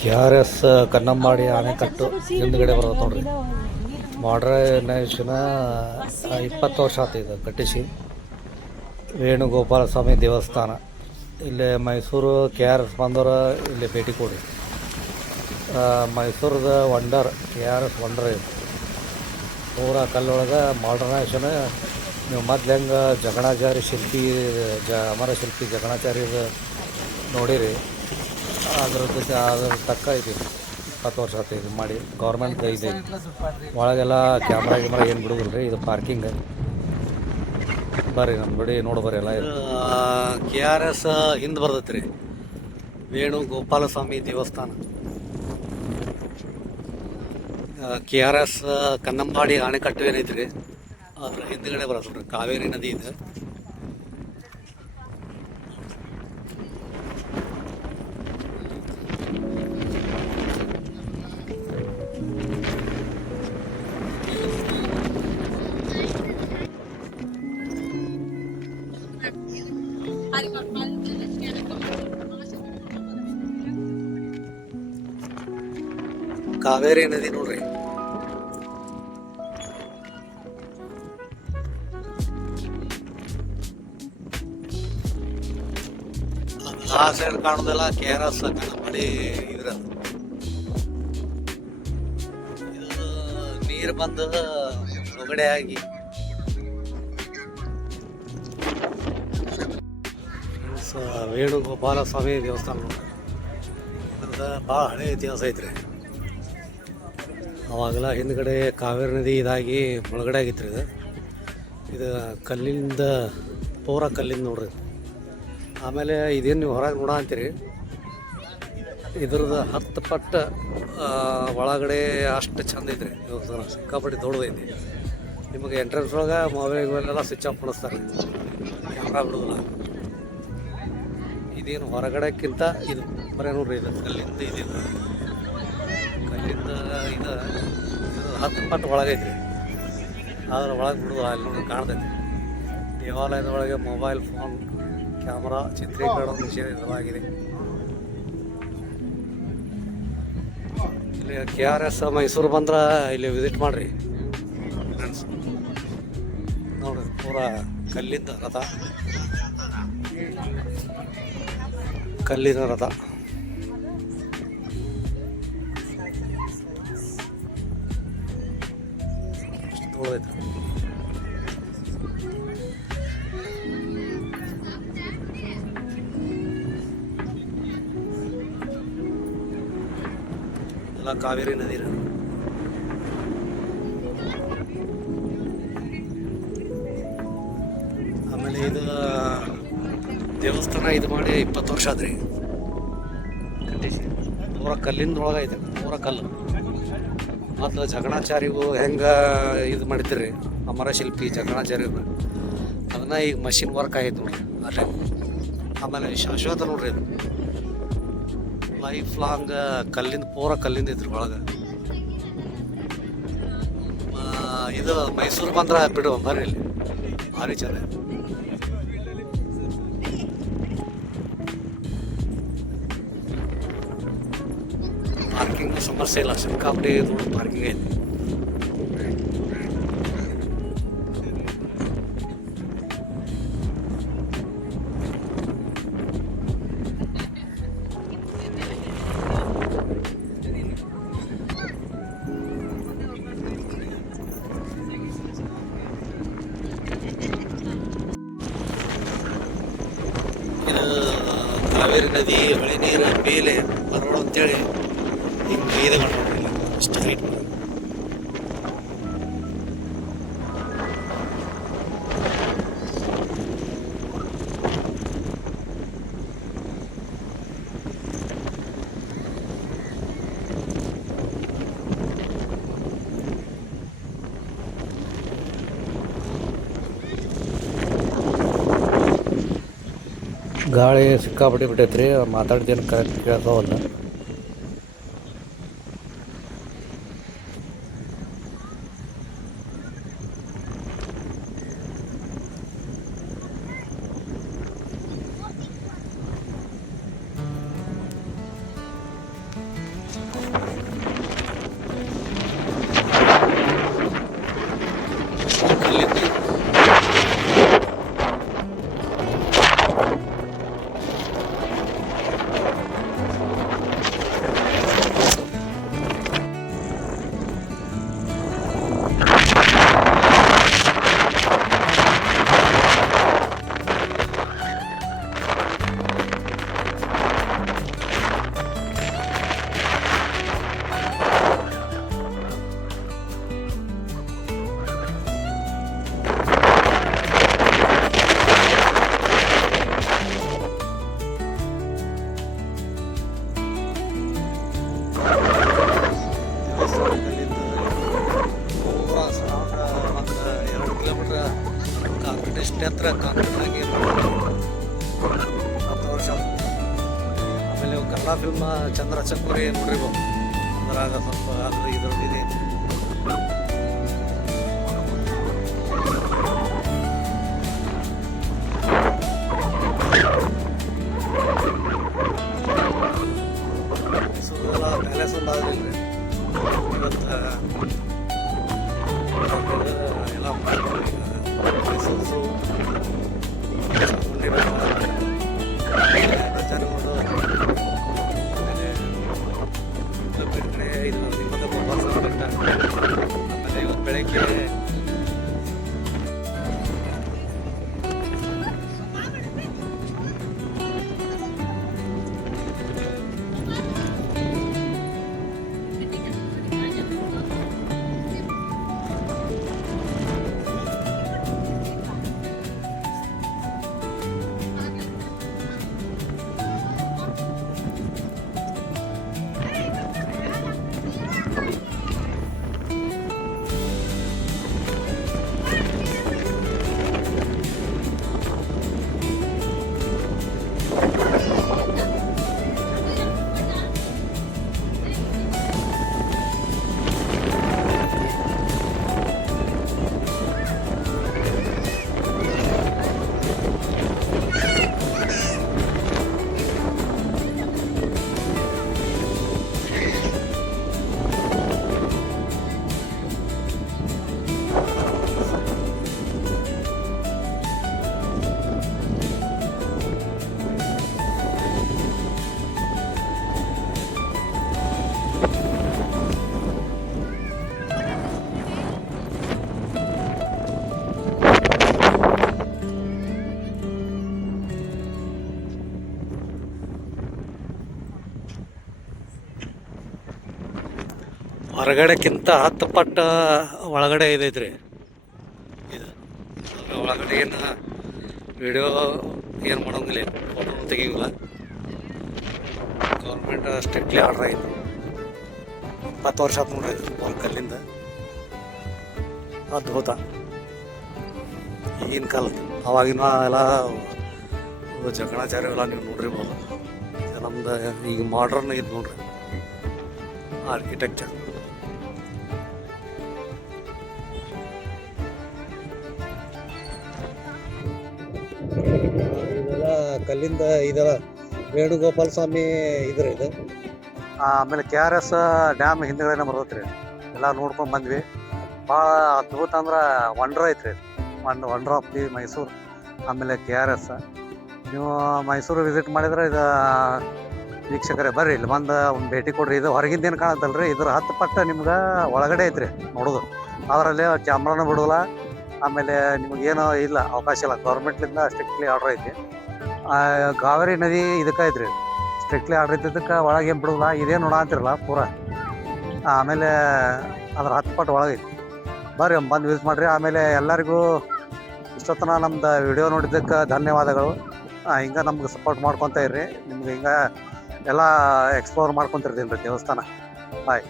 KRS Kannambadi ಅಣೆಕಟ್ಟು ಹಿಂದ್ಗಡೆ ಬರೋದು ನೋಡ್ರಿ. ಮಾಡ್ರನೈಸೇಷನ್ 20 ವರ್ಷ ಆಯ್ತು ಕಟ್ಟಿಸಿ. ವೇಣುಗೋಪಾಲ ಸ್ವಾಮಿ ದೇವಸ್ಥಾನ ಇಲ್ಲೇ ಮೈಸೂರು KRS ಬಂದವರು ಇಲ್ಲಿ ಭೇಟಿ ಕೊಡಿ. ಮೈಸೂರದ ವಂಡರ್ KRS ವಂಡರ್ ಇದು ಪೂರ ಕಲ್ಲೊಳಗೆ ಮಾಡ್ರನೈಸೇಷನ್. ನೀವು ಮೊದ್ಲು ಹೆಂಗೆ ಜಗಣಾಚಾರಿ ಶಿಲ್ಪಿ ಅಮರ ಶಿಲ್ಪಿ ಜಗಣಾಚಾರ್ಯದ ನೋಡಿರಿ, ಅದ್ರ ತಕ್ಕ ಐತಿ. 20 ವರ್ಷ ಆಯ್ತು ಇದು ಮಾಡಿ. ಗೌರ್ಮೆಂಟ್ ಇದೆ ಒಳಗೆಲ್ಲ ಕ್ಯಾಮ್ರಾ ಏನು ಬಿಡೋದಿಲ್ಲ ರೀ. ಇದು ಪಾರ್ಕಿಂಗ್. ಬರ್ರಿ ನಮ್ಮ ನೋಡಿ ನೋಡ್ಬರ್ರಿ ಎಲ್ಲ. KRS ಹಿಂದೆ ಬರ್ತೈತೆ ರೀ ವೇಣುಗೋಪಾಲ ಸ್ವಾಮಿ ದೇವಸ್ಥಾನ. KRS ಕನ್ನಂಬಾಡಿ ಅಣೆಕಟ್ಟು ಏನೈತಿ ರೀ ಅದ್ರ ಹಿಂದ್ಗಡೆ ಬರತ್ತೆ. ಕಾವೇರಿ ನದಿ ಇದೆ. ಕಾವೇರಿ ನದಿ ನೋಡ್ರಿ. ಆ ಸೈಡ್ ಕಾಣೋದೆಲ್ಲ KRS ಕನ್ನಂಬಾಡಿ ಇದ್ರ ನೀರು ಬಂದು ಹೊಗಡೆ ಆಗಿ ವೇಣುಗೋಪಾಲ ಸ್ವಾಮಿ ದೇವಸ್ಥಾನ ನೋಡ್ರಿ. ಇದ್ರದ ಭಾಳ ಹಳೆ ಇತಿಹಾಸ ಐತ್ರಿ. ಅವಾಗೆಲ್ಲ ಹಿಂದ್ಗಡೆ ಕಾವೇರಿ ನದಿ ಇದಾಗಿ ಒಳಗಡೆ ಆಗಿತ್ತು ರೀ. ಇದು ಕಲ್ಲಿಂದ ಪೂರ ಕಲ್ಲಿಂದ ನೋಡ್ರಿ. ಆಮೇಲೆ ಇದೇನು ನೀವು ಹೊರಗೆ ನೋಡ ಅಂತೀರಿ, ಇದ್ರದ್ದು 10 ಪಟ್ಟು ಒಳಗಡೆ ಅಷ್ಟು ಚಂದ ಐತ್ರಿ ದೇವಸ್ಥಾನ. ಸಿಕ್ಕಾಪಟ್ಟಿ ದೊಡ್ಡದೈತಿ. ನಿಮಗೆ ಎಂಟ್ರೆನ್ಸ್ ಒಳಗೆ ಮೊಬೈಲೆಲ್ಲ ಸ್ವಿಚ್ ಆಫ್ ಮಾಡಿಸ್ತಾರೆ, ಕ್ಯಾಮ್ರಾ ಬಿಡೋದಿಲ್ಲ. ಇದೇನು ಹೊರಗಡೆಕ್ಕಿಂತ ಇದು ಬರೀ ನೋಡ್ರಿ. ಇದು ಕಲ್ಲಿಂದ ಇದಿಲ್ಲ, ಕಲ್ಲಿಂದ ಇದು 10 ಪಟ್ಟು ಒಳಗೈತ್ರಿ. ಆದ್ರೆ ಒಳಗೆ ಬಿಡೋದು ಅಲ್ಲಿ ನೋಡಿ ಕಾಣ್ತೈತಿ. ದೇವಾಲಯದ ಒಳಗೆ ಮೊಬೈಲ್ ಫೋನ್ ಕ್ಯಾಮ್ರಾ ಚಿತ್ರೀಕರಣ ನಿಷೇಧವಾಗಿದೆ. ಇಲ್ಲಿ KRS ಮೈಸೂರು ಬಂದ್ರೆ ಇಲ್ಲಿ ವಿಸಿಟ್ ಮಾಡಿರಿ ಫ್ರೆಂಡ್ಸ್. ನೋಡ್ರಿ ಪೂರ ಕಲ್ಲಿಂದ ರಥ, ಕಲ್ಲಿನ ರಥ. ನೋಡೈತೆ ಎಲ್ಲ ಕಾವೇರಿ ನದಿ. ಆಮೇಲೆ ಇದು ದೇವಸ್ಥಾನ ಇದು ಮಾಡಿ 20 ವರ್ಷ ಆದ್ರಿ ಕಟ್ಟಿಸಿ. ಪೂರ ಕಲ್ಲಿಂದ ಒಳಗೈತೆ, ಪೂರ ಕಲ್ಲು. ಮೊದಲು ಜಗಣಾಚಾರ್ಯವು ಹೆಂಗೆ ಇದು ಮಾಡ್ತೀರಿ ಅಮರ ಶಿಲ್ಪಿ ಜಗಣಾಚಾರ್ಯರು, ಅದನ್ನ ಈಗ ಮಷಿನ್ ವರ್ಕ್ ಆಗೈತೆ ನೋಡ್ರಿ ಅಲ್ಲೇ. ಆಮೇಲೆ ಶಾಶ್ವತ ನೋಡ್ರಿ, ಇದು ಲೈಫ್ ಲಾಂಗ್ ಕಲ್ಲಿಂದ ಪೂರ ಕಲ್ಲಿಂದ ಇದ್ರಿ ಒಳಗೆ. ಇದು ಮೈಸೂರು ಬಂದ್ರೆ ಬಿಡು ಬರ್ರಿ ಇಲ್ಲಿ ಭಾರಿ ಚಂದ. ಪಾರ್ಕಿಂಗ್ ಸಮಸ್ಯೆ ಇಲ್ಲ, ಸಿಕ್ಕಾಪಟ್ಟಿ ದೊಡ್ಡ ಪಾರ್ಕಿಂಗ್ ಐತಿ. ಇದು ಕಾವೇರಿ ನದಿ ಹೊಳೆ ನೀರು ಮೇಲೆ ಬರೋಣ ಅಂತೇಳಿ ಹಿಂಗೆ ಇದು ಮಾಡ್ಕೊಂಡಿಲ್ಲ ಅಷ್ಟು ಹೈಟ್. ಗಾಳಿ ಸಿಕ್ಕಾಪಟ್ಟಿ ಬಿಟ್ಟೈತ್ರಿ, ಮಾತಾಡ್ದೇನು ಕರೆಕ್ಟ್ ಕೇಳ್ತಾವಲ್ಲ. ಕನ್ನಡ ಫಿಲ್ಮ್ ಚಂದ್ರ ಚಕೋರಿ ನೋಡಿರ್ಬೋದು. ಅದ್ರಾಗ ಸ್ವಲ್ಪ ಅದು ಇದ್ರೊಂದಿದೆ. ಮೈಸೂರೆಲ್ಲ ಪ್ಯಾಲೇಸ್ ಒಂದು ಆಗಲಿಲ್ಲ ಇವತ್ತು ಎಲ್ಲ ಮೈಸೂರು ಝೂ ಜನಗಳು ಆಮೇಲೆ ಬಿಟ್ಟರೆ ಇದು ನಿಮ್ಮದು ಗೋಪಾಲ ಬೆಟ್ಟ. ಆಮೇಲೆ ಇವತ್ತು ಬೆಳಗ್ಗೆ ಹೊರಗಡೆಕ್ಕಿಂತ 10 ಪಟ್ಟು ಒಳಗಡೆ ಇದೈತ್ರಿ. ಇದು ಒಳಗಡೆ ಏನು ವಿಡಿಯೋ ಏನು ಮಾಡೋಂಗಿಲ್ಲ, ಫೋಟೋ ತೆಗಿಯೋಂಗಿಲ್ಲ. ಗೌರ್ಮೆಂಟ್ ಸ್ಟ್ರಿಕ್ಟ್ಲಿ ಆರ್ಡ್ರ್ ಆಯಿತು. 20 ವರ್ಷ ಆಯ್ತು ನೋಡ್ರಿ ಇದು ಕಲ್ಲಿಂದ. ಅದ್ಭುತ ಈಗಿನ ಕಾಲದ್ದು. ಅವಾಗಿನ ಎಲ್ಲ ಜಕಣಾಚಾರ್ಯ ಎಲ್ಲ ನೀವು ನೋಡಿರ್ಬೋದು. ನಮ್ದು ಈಗ ಮಾಡ್ರನ್ ಇದು ನೋಡ್ರಿ ಆರ್ಕಿಟೆಕ್ಚರ್. ಇದೆಲ್ಲ ಕಲ್ಲಿಂದ ಇದೆಲ್ಲ ವೇಣುಗೋಪಾಲ ಸ್ವಾಮಿ ಇದ್ರ ಇದು. ಆಮೇಲೆ KRS ಡ್ಯಾಮ್ ಹಿಂದ್ಗಡೆನೇ ಬರ್ತೈತ್ರಿ. ಎಲ್ಲ ನೋಡ್ಕೊಂಡು ಬಂದ್ವಿ. ಭಾಳ ಅದ್ಭುತ ಅಂದ್ರೆ ವಂಡ್ರ್ ಐತ್ರಿ. Wonder of the Mysuru. ಆಮೇಲೆ KRS ನೀವು ಮೈಸೂರು ವಿಸಿಟ್ ಮಾಡಿದ್ರೆ ಇದು ವೀಕ್ಷಕರೇ ಬರ್ರಿ ಇಲ್ಲಿ ಬಂದು ಒಂದು ಭೇಟಿ ಕೊಡ್ರಿ. ಇದು ಹೊರಗಿಂದ ಏನು ಕಾಣತ್ತಲ್ರಿ, ಇದ್ರ 10 ಪಟ್ಟು ನಿಮ್ಗೆ ಒಳಗಡೆ ಐತ್ರಿ ನೋಡೋದು. ಅದರಲ್ಲಿ ಕ್ಯಾಮ್ರಾನು ಬಿಡೋಲ್ಲ. ಆಮೇಲೆ ನಿಮಗೇನು ಇಲ್ಲ ಅವಕಾಶ ಇಲ್ಲ. ಗೌರ್ಮೆಂಟ್ಲಿಂದ ಸ್ಟ್ರಿಕ್ಟ್ಲಿ ಆರ್ಡ್ರ್ ಐತಿ. ಕಾವೇರಿ ನದಿ ಇದಕ್ಕೆ ಐತ್ರಿ ಸ್ಟ್ರಿಕ್ಟ್ಲಿ ಆರ್ಡ್ರ್ ಇದ್ದಿದ್ದಕ್ಕೆ ಒಳಗೆ ಏನು ಬಿಡೋಲ್ಲ. ಇದೇ ನೋಡಂತಿರಲ್ಲ ಪೂರ. ಆಮೇಲೆ ಅದ್ರ 10 ಪಟ್ಟು ಒಳಗೈತಿ. ಬರ್ರಿ ಬಂದು ಯೂಸ್ ಮಾಡಿರಿ. ಆಮೇಲೆ ಎಲ್ಲರಿಗೂ ಇಷ್ಟೊತ್ತನ ನಮ್ದು ವಿಡಿಯೋ ನೋಡಿದ್ದಕ್ಕೆ ಧನ್ಯವಾದಗಳು. ಹಿಂಗೆ ನಮ್ಗೆ ಸಪೋರ್ಟ್ ಮಾಡ್ಕೊತ ಇರ್ರಿ. ನಿಮ್ಗೆ ಹಿಂಗೆ ಎಲ್ಲ ಎಕ್ಸ್ಪ್ಲೋರ್ ಮಾಡ್ಕೊತಿರ್ತೀನಿ ರೀ ದೇವಸ್ಥಾನ. ಬಾಯ್.